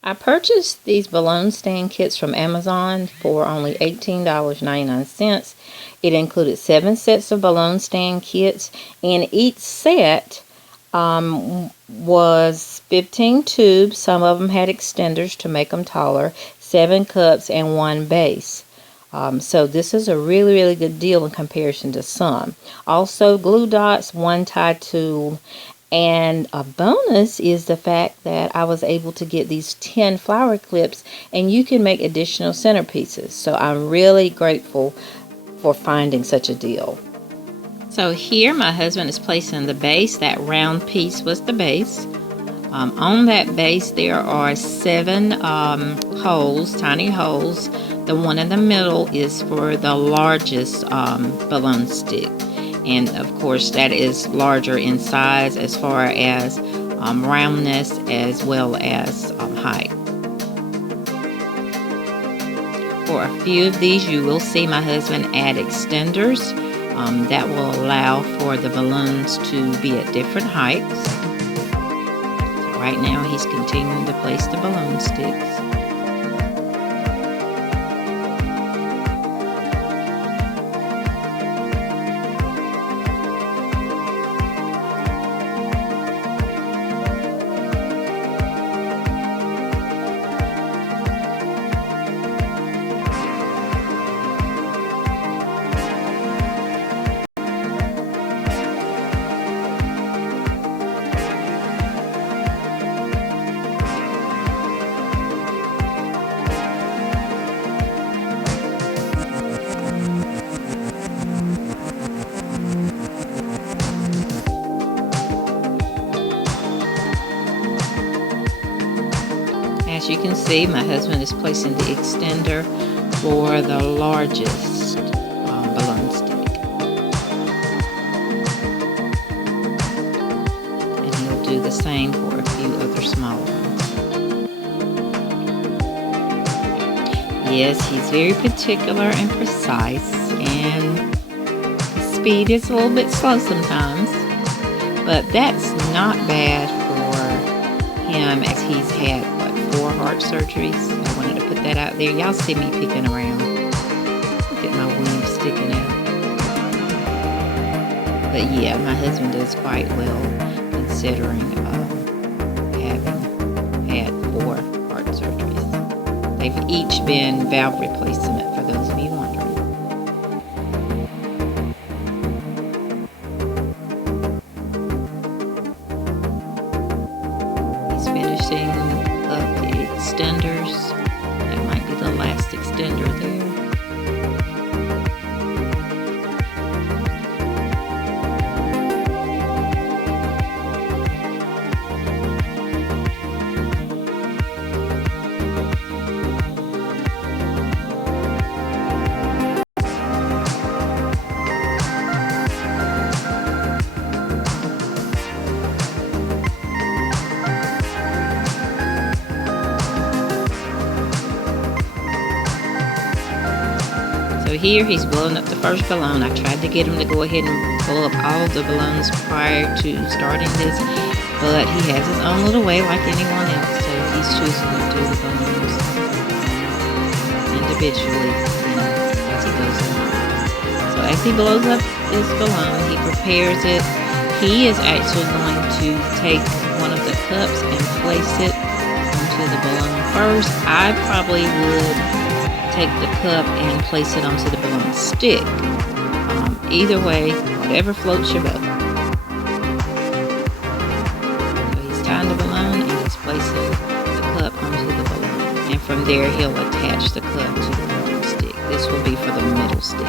I purchased these balloon stand kits from Amazon for only $18.99. It included 7 sets of balloon stand kits, and each set was 15 tubes. Some of them had extenders to make them taller, 7 cups, and 1 base. So this is a really, really good deal in comparison to some. Also, glue dots, 1 tie tool, and a bonus is the fact that I was able to get these 10 flower clips, and you can make additional centerpieces. So I'm really grateful for finding such a deal. So here my husband is placing the base. That round piece was the base. On that base there are 7 holes, tiny holes. The one in the middle is for the largest balloon stick. And of course that is larger in size as far as roundness as well as height. For a few of these you will see my husband add extenders that will allow for the balloons to be at different heights. So right now he's continuing to place the balloon sticks. As you can see, my husband is placing the extender for the largest balloon stick. And he'll do the same for a few other smaller ones. Yes, he's very particular and precise, and his speed is a little bit slow sometimes, but that's not bad for him, as he's had 4 heart surgeries. I wanted to put that out there. Y'all see me picking around. Look at my wing sticking out. But yeah, my husband does quite well considering having had 4 heart surgeries. They've each been valve replacement, for those of you wondering. He's finishing up the extenders. That might be the last extender there. So here he's blowing up the first balloon. I tried to get him to go ahead and blow up all the balloons prior to starting this, but he has his own little way like anyone else, so he's choosing to do the balloons individually, as he goes along. So as he blows up this balloon, he prepares it. He is actually going to take one of the cups and place it onto the balloon first. I probably would take the cup and place it onto the balloon stick. Either way, whatever floats your boat. So he's tying the balloon and he's placing the cup onto the balloon. And from there he'll attach the cup to the balloon stick. This will be for the middle stick.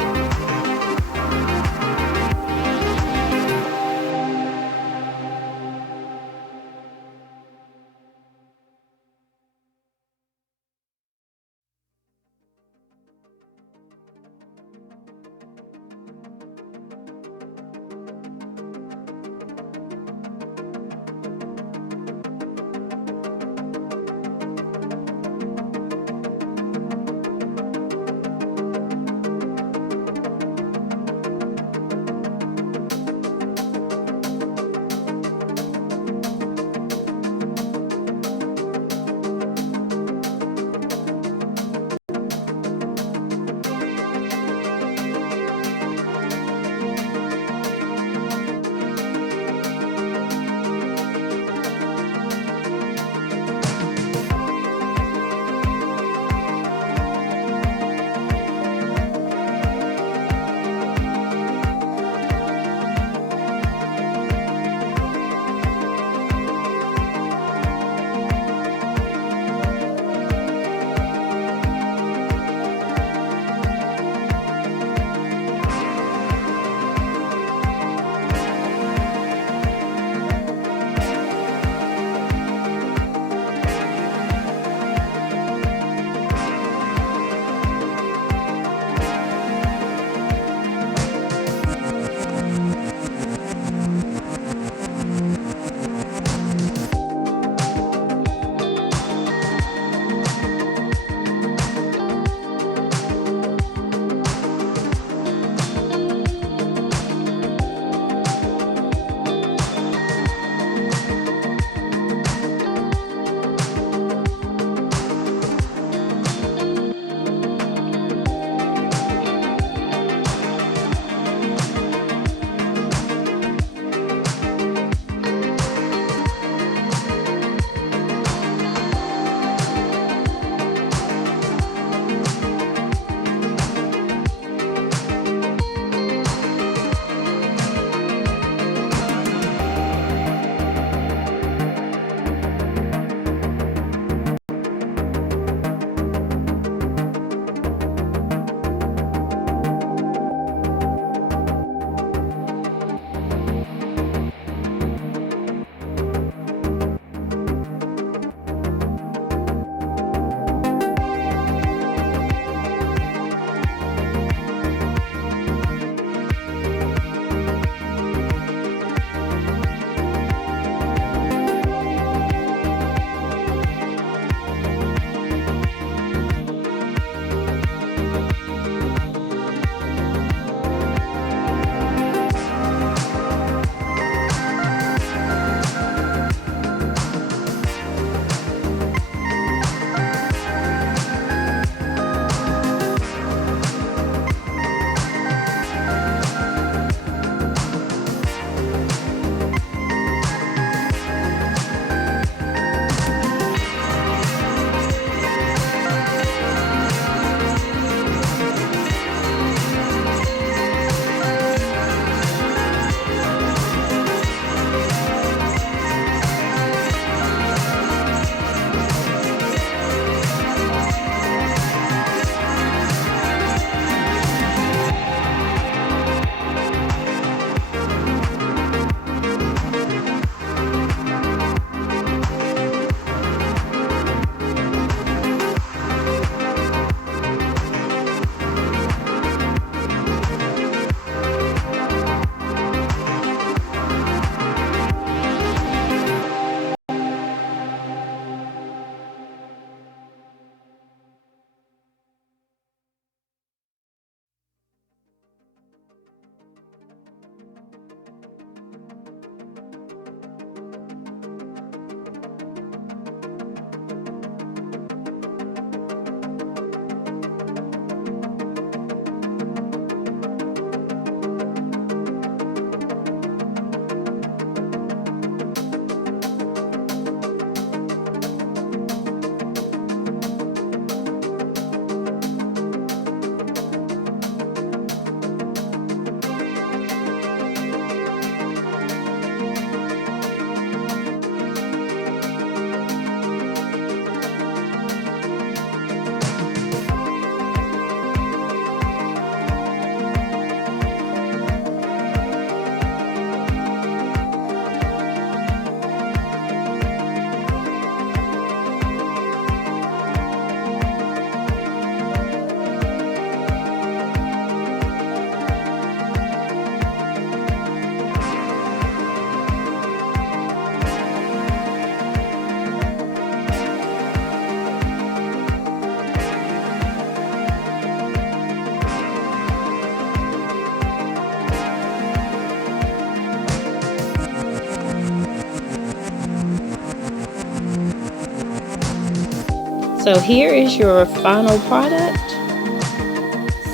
So here is your final product.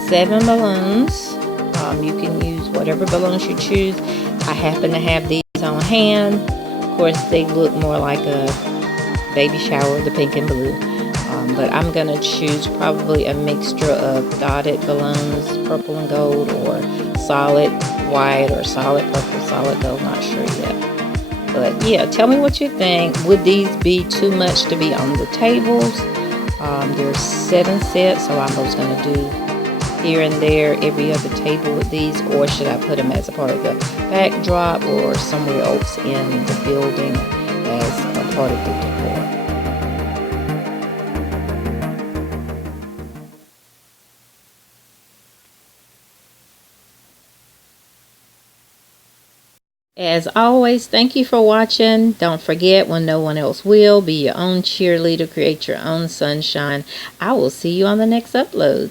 7 balloons. You can use whatever balloons you choose. I happen to have these on hand. Of course, they look more like a baby shower, the pink and blue. But I'm going to choose probably a mixture of dotted balloons, purple and gold, or solid white, or solid purple, solid gold, not sure yet. But yeah, tell me what you think. Would these be too much to be on the tables? There's 7 sets, so I'm just going to do here and there every other table with these, or should I put them as a part of the backdrop or somewhere else in the building as a part of the decor? As always, thank you for watching. Don't forget, when no one else will, be your own cheerleader, create your own sunshine. I will see you on the next upload.